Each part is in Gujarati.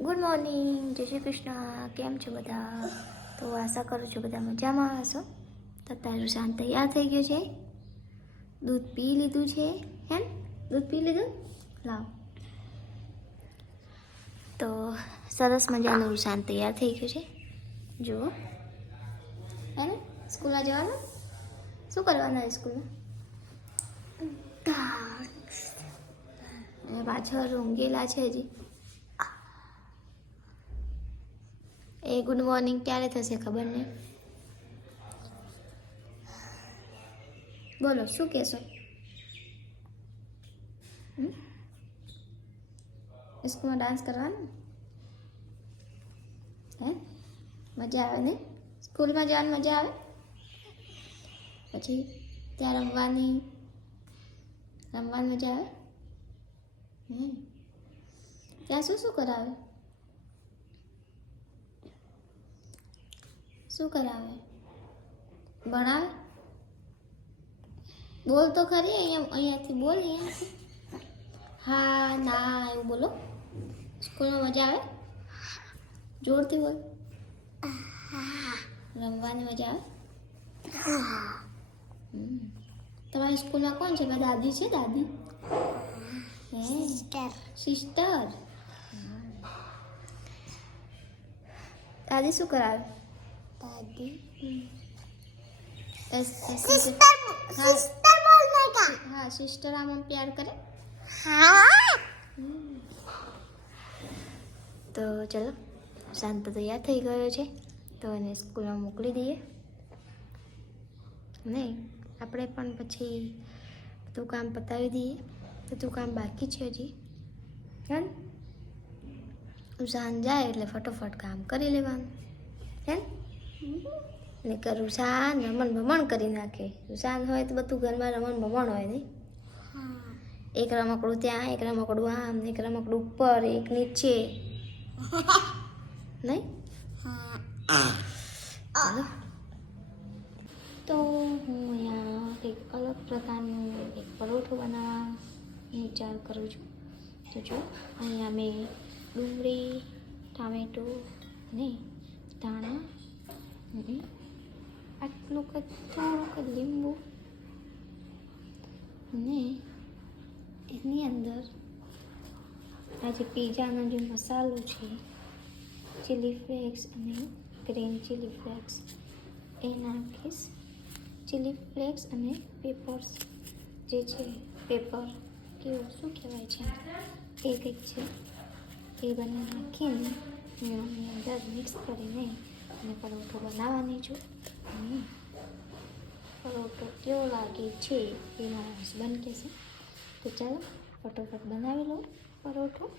ગુડ મોર્નિંગ જય શ્રી કૃષ્ણ. કેમ છો બધા? તો આશા કરું છું બધા મજામાં હશો. તો તારું શાંત તૈયાર થઈ ગયું છે? દૂધ પી લીધું છે? હે દૂધ પી લીધું? લાવ. તો સરસ મજાનું શાંત તૈયાર થઈ ગયું છે. જુઓ. હે ને સ્કૂલમાં જવાનું? શું કરવાનું સ્કૂલમાં? પાછળ ઊંઘેલા છે હજી. એ ગુડ મોર્નિંગ ક્યારે થશે ખબર નહીં બોલો શું કહેશો હમ? સ્કૂલમાં ડાન્સ કરવાનો હે મજા આવે ને સ્કૂલમાં જવાની મજા આવે પછી ત્યાં રમવાની રમવાની મજા આવે હમ ત્યાં શું શું કરાવે શું કરાવે? ભણાવે? બોલ તો ખરી અહીંયા અહીંયાથી બોલ અહીંયાથી. હા ના એવું બોલો. સ્કૂલમાં મજા આવે? જોરથી બોલ. રમવાની મજા આવે? હમ. તમારી સ્કૂલમાં કોણ છે? બધા દાદી છે દાદી? હે? સિસ્ટર દાદી શું કરાવે? દાદી सिस्टर सिस्टर बोलने का હા સિસ્ટર આમાં પ્યાર કરે हाँ તો ચલો શાંત તૈયાર થઈ ગયો છે તો એને સ્કૂલમાં મોકલી દઈએ નહીં આપણે પણ પછી બધું કામ પતાવી દઈએ બધું કામ બાકી છે હજી હે ને? સાંજ જાય એટલે ફટોફટ કામ કરી લેવાનું હે ને? ને કે રૂસાન રમણ ભમણ કરી નાખે. રૂસાન હોય તો બધું ઘરમાં રમણ ભમણ હોય નહીં? એક રમકડું ત્યાં એક રમકડું આમ એક રમકડું ઉપર એક નીચે. નહીં? તો હું અહીંયા કંઈક અલગ પ્રકારનું એક પરોઠો બનાવવા વિચાર કરું છું. તો જો અહીંયા મેં ડુંગળી ટામેટું ને ધાણા અને આટલું કંઈક થોડુંક કદ લીંબુ અને એની અંદર આ જે પીઝાનો જે મસાલો છે ચીલી ફ્લેક્સ અને ગ્રીન ચીલી ફ્લેક્સ એ નાખીશ ચીલી ફ્લેક્સ અને પેપર્સ જે છે પેપર કેવું શું કહેવાય છે એ કંઈક છે એ બંને નાખીને આની અંદર મિક્સ કરીને અને પરોઠો બનાવવાની છું અને પરોઠો કેવો લાગે છે એ મારા હસબન્ડ કહેશે. તો ચાલો, ફટોફટ બનાવી લો પરોઠો.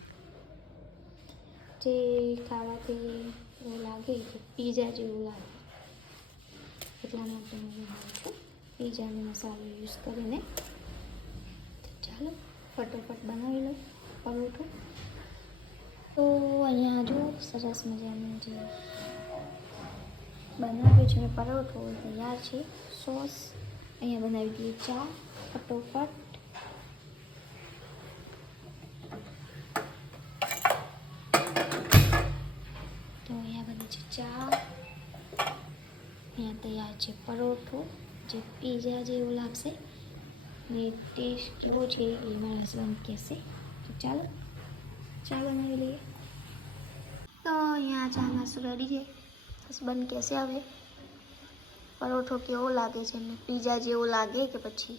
જે ખાવાથી એવું લાગે કે પીઝા જેવું લાગે. એટલા માટે હું બનાવું છું. પીઝાનો મસાલો યુઝ કરીને. તો ચાલો, ફટોફટ બનાવી લો પરોઠો. તો અહીંયા જો સરસ મજાનું જે બનાવ્યું છે મેં પરોઠો તૈયાર છે. સોસ અહીંયા બનાવી દઈએ ચા ફટોફટ. તો અહીંયા બની છે ચા અહીંયા તૈયાર છે પરોઠો, જે પીઝા જેવું લાગશે. ને ટેસ્ટ કેવો છે એ મારા હસબન્ડ કહેશે. તો ચાલો ચા બનાવી લઈએ. તો અહીંયા ચા નાસ્તો રેડી છે. હસબન્ડ કહેશે હવે પરોઠો કેવો લાગે છે ને પીઝા જેવો લાગે કે પછી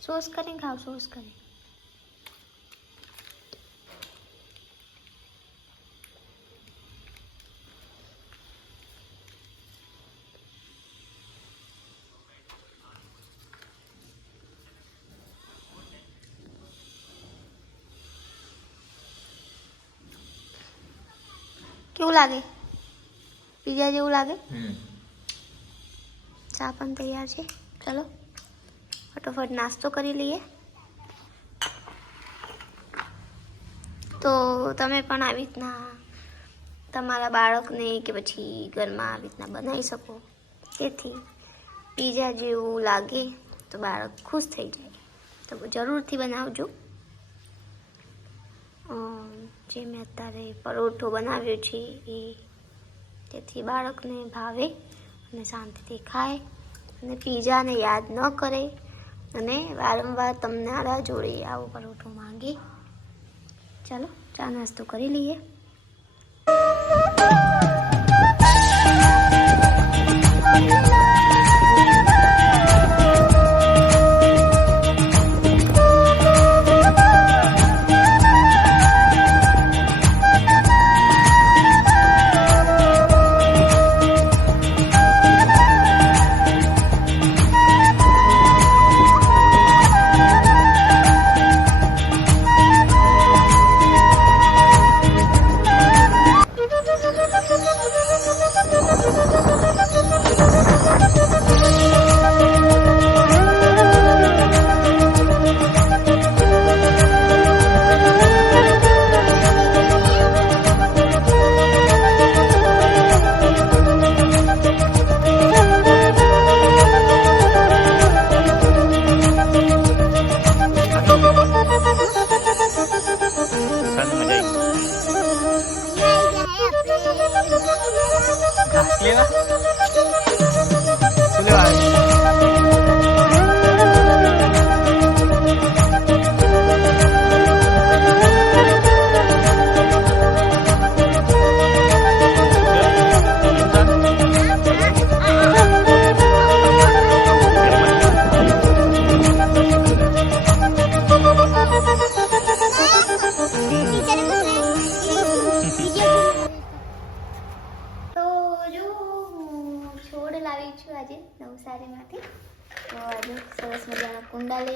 સોસ કરીને ખાવ સોસ કરી કેવું લાગે? પીઝા જેવું લાગે? ચા પણ તૈયાર છે. ચલો ફટોફટ નાસ્તો કરી લઈએ. તો તમે પણ આવી રીતના તમારા બાળકને કે પછી ઘરમાં આવી રીતના બનાવી શકો. તેથી પીઝા જેવું લાગે તો બાળક ખુશ થઈ જાય. તો જરૂરથી બનાવજો. જે મેં અત્યારે પરોઠો બનાવ્યો છે એ તેથી બાળકને ભાવે અને શાંતિથી ખાય અને પીઝાને યાદ ન કરે અને વારંવાર તમને આરા જોડે આવો પરોઠો માંગે. ચાલો ચા નાસ્તો કરી લઈએ.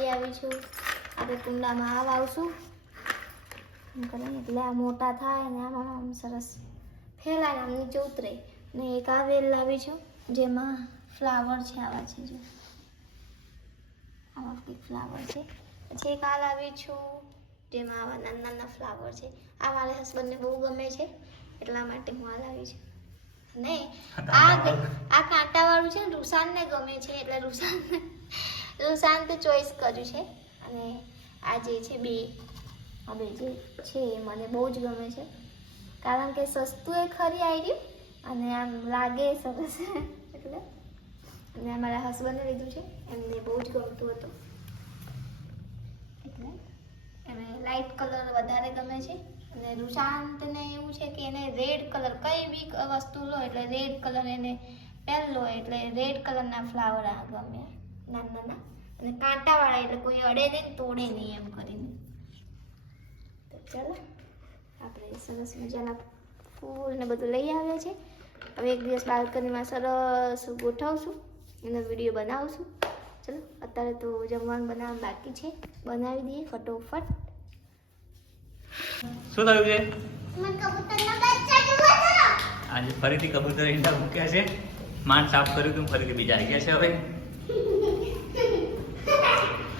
લઈ આવી છું. આપણે કુંડામાં આ વાવશું એટલે આ મોટા થાય અને આમાં આમ સરસ ફેલાય આમ નીચે ઉતરે. ને એક આ વેલ લાવી છું જેમાં ફ્લાવર છે આવા છે જો. આવા કંઈક ફ્લાવર છે. પછી એક આ લાવી છું જેમાં આવા નાના નાના ફ્લાવર છે. આ મારા હસબન્ડને બહુ ગમે છે એટલા માટે હું આ લાવી છું. ને આ આ કાંટાવાળું છે ને રૂસાનને ગમે છે એટલે રૂસાન રૂસાન તો ચોઈસ કર્યું છે. અને આ જે છે બે, આ બે જે છે એ મને બહુ જ ગમે છે. કારણ કે સસ્તું એ ખરી આવી અને આમ લાગે સરસ. એટલે અને મારા હસબન્ડે લીધું છે. એમને બહુ જ ગમતું હતું. એટલે એને લાઇટ કલર વધારે ગમે છે. અને રૂશાંતને એવું છે કે એને રેડ કલર કઈ બી વસ્તુ લો એટલે રેડ કલર એને પહેલો એટલે રેડ કલરના ફ્લાવર આ ગમે નાના નાના અને કાંટાવાળા એટલે કોઈ અડે નહીં તોડે નહીં એમ કરીને તો ચાલો આપણે સરસ મજાના ફૂલ ને બધું લઈ આવ્યા છે હવે એક દિવસ બાલ્કનીમાં સરસ ગોઠવશું એનો વીડિયો બનાવશું ચલો અત્યારે તો જમવાનું બનાવવાનું બાકી છે બનાવી દઈએ ફટોફટ શું થયું છે આજે ફરીથી કબૂતર ઈંડા મૂક્યા છે માંડ સાફ કર્યું તું ફરીથી બીજા આવી ગયા છે હવે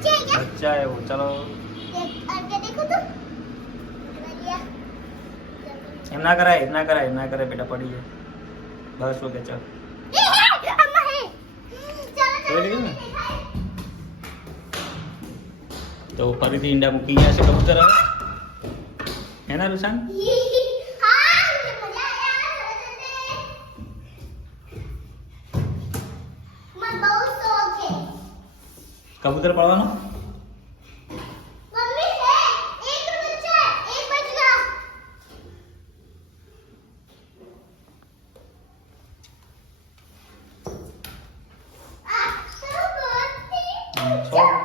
बच्चा है क्या बच्चा है वो चलो एक और क्या देखो तो बढ़िया एम ना कराए ना कराए ना करे बेटा पड़ी है बस हो गया चल ए, है, अम्मा है चलो कोई चलो नहीं ना? તો ફરીથી ઈંડા મૂકી ગયા છે કબૂતર હવે હે ના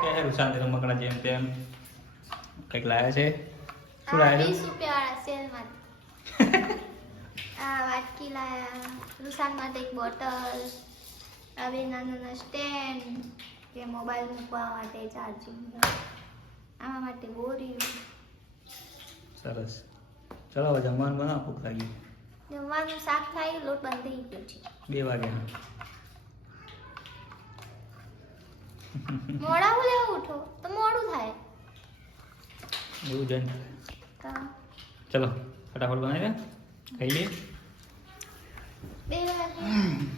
છે રૂશાન તે રમકડા જેમ તેમ કંઈક લાયા છે શું લાયા વીસ છે રૂપિયાવાળા સેલમાં આ વાટકી લાયા રૂસાન માટે એક બોટલ આ બે નાના નાના સ્ટેન્ડ કે મોબાઈલ મૂકવા માટે ચાર્જિંગ આમાં માટે બોરી સરસ. ચલો હવે જમવાનું બનાવો ખાઈએ જમવાનું શાક થાય લોટ બંધ થઈ ગયો છે. બે વાગે મોડા હું લેવા ઉઠો તો મોડું થાય. એવું જન કા ચલો ફટાફટ બનાવી દે. ખાઈ લઈએ. બે વાગે. તો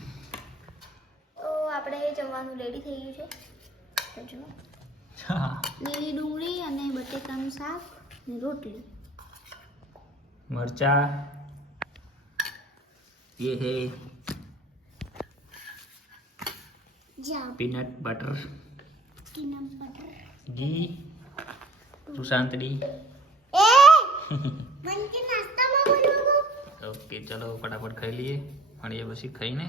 આપણે જમવાનું રેડી થઈ ગયું છે તો જુઓ હા લીલી ડુંગળી અને બટેકાનું શાક ને રોટલી મરચા ये है જા पीनट बटर પીનટ બટર घी सुशांतडी એ મન કે નાસ્તામાં બોલવું ઓકે ચલો ફટાફટ ખાઈ લઈએ મળીએ પછી ખાઈને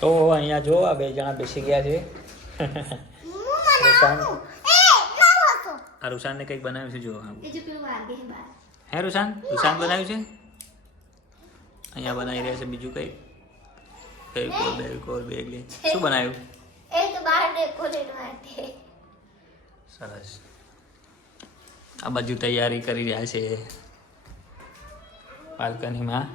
તો અહીંયા જો આ બે જણા બેસી ગયા છે. રૂશાન આ રૂશાનને કંઈક બનાવ્યું છે જો હે. રૂશાન રૂશાન બનાવ્યું છે? અહીંયા બનાવી રહ્યા છે બીજું કંઈક ફેવિકોલ બેવિકોલ બેગ લે શું બનાવ્યું? એ બહાર ડેકોરેટ માટે. સરસ. આ બાજુ તૈયારી કરી રહ્યા છે. બાલ્કનીમાં.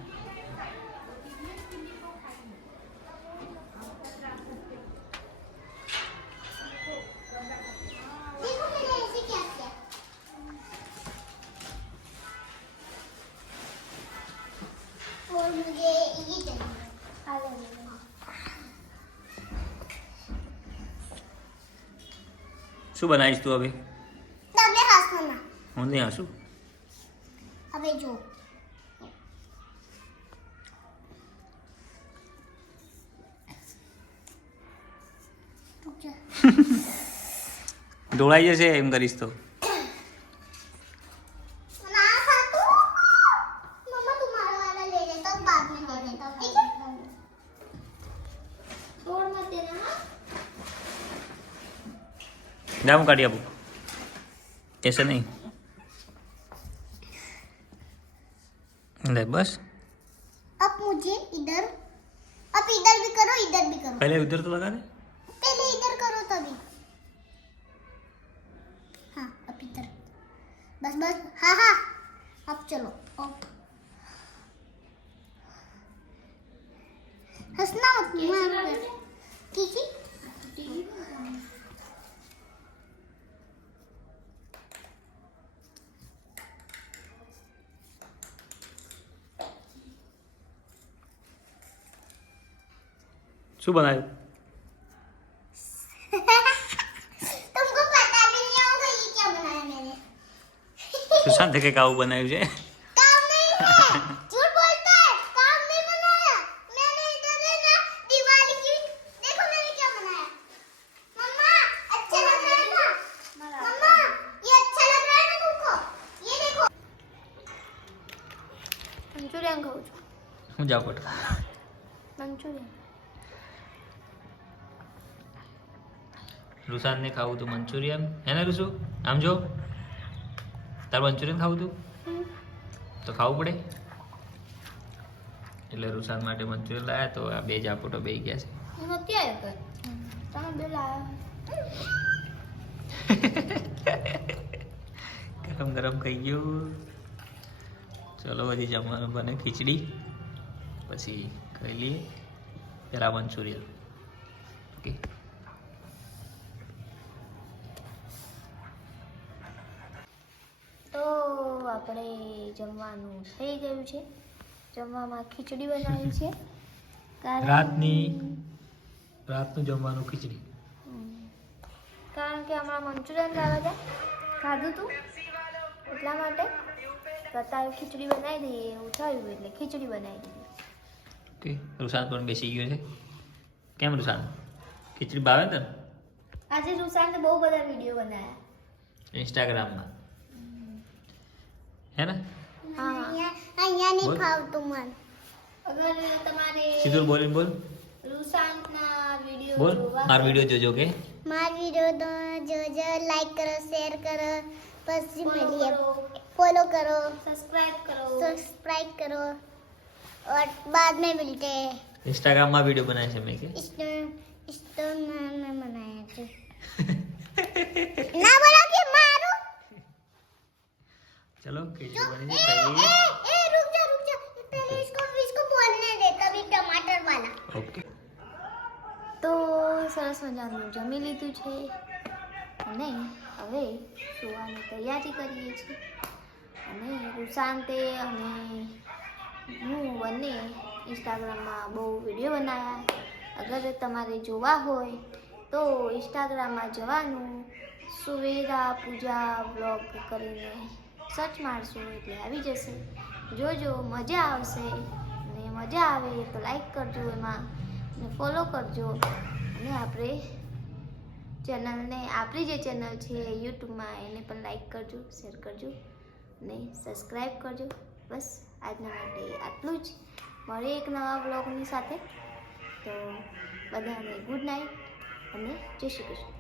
શું બનાવીશ તું હવે? તમે હસો હું નહીં હસું? હવે જો. ઢોળાઈ જશે એમ કરીશ તો. जाम काटिए आपको ऐसे नहीं ले बस अब मुझे इधर अब इधर भी करो इधर भी करो पहले उधर तो लगा दे શું બનાવ્યું સુશાંત કંઈક આવું બનાવ્યું છે? રૂસાનને ખાવું હતું મંચુરિયન. હે ને રુસુ આમ જો. તાર મંચુરિયન ખાવું હતું તો ખાવું પડે. એટલે રૂસાન માટે મંચુરિયન લાયા તો આ બે જાપોટો બે ગયા છે. ગરમ ગરમ ખાઈ ગયું. ચલો બધી જમવાનું બને ખીચડી. પછી ખાઈ લઈએ. પેલા મંચુરિયન ઓકે તો આપણે જમવાનું થઈ ગયું છે. જમવામાં ખીચડી બનાવી છે. રાતની રાતનું જમવાનું ખીચડી. કારણ કે હમણાં મંચુરિયન લાવ્યા હતા. ખાધું હતું એટલા માટે? તો અત્યારે ખીચડી બનાવી દઈએ એવું થયું એટલે ખીચડી બનાવી દીધી ઓકે રુસાન પણ બેસી ગયો છે. કેમ રુસાન? ખીચડી ભાવે તને? આજે રૂસાને બહુ બધા વીડિયો બનાવ્યા. ઇન્સ્ટાગ્રામમાં હે ને હમ. હા. અહીંયા અહીંયા નહીં બોલ. ફાવતું મને અગર તમારે સીધું બોલીને બોલ રૂસાંતના વિડીયો બોલ જોવા મારો વિડીયો જોજો કે મારા વિડીયો તો જોજો લાઈક કરો શેર કરો પછી follow મળીએ કરો फॉलो करो સબસ્ક્રાઇબ કરો सब्सक्राइब करो और बाद में मिलते हैं ઇન્સ્ટાગ્રામમાં વિડીયો બનાવે છે મેં કે इस इस तो मैंने बनाया थे ચલો ખીચડી બની ए, છે ખાઈ લઈએ ए, ए, रुक जा रुक जा पहले इसको इसको बोलने दे तभी टमाटर वाला ઓકે તો સરસ મજાનું જમી લીધું છે અને હવે સુવાની તૈયારી કરીએ છીએ અને રૂશાંતે અને હું બંને ઇન્સ્ટાગ્રામમાં બહુ વિડીયો બનાવ્યા અગર તમારે જોવા હોય તો ઇન્સ્ટાગ્રામમાં જવાનું સુવેરા પૂજા બ્લોગ કરીને સર્ચ મારશો એટલે આવી જશે. જોજો, મજા આવશે ને મજા આવે તો લાઈક કરજો એમાં ને ફોલો કરજો. અને આપણે ચેનલને, આપણી જે ચેનલ છે યુટ્યુબમાં એને પણ લાઈક કરજો શેર કરજો ને સબસ્ક્રાઈબ કરજો. બસ, આજના માટે આટલું જ. મળીએ એક નવા બ્લોગની સાથે. તો બધાને ગુડ નાઇટ અને જય શ્રી કૃષ્ણ.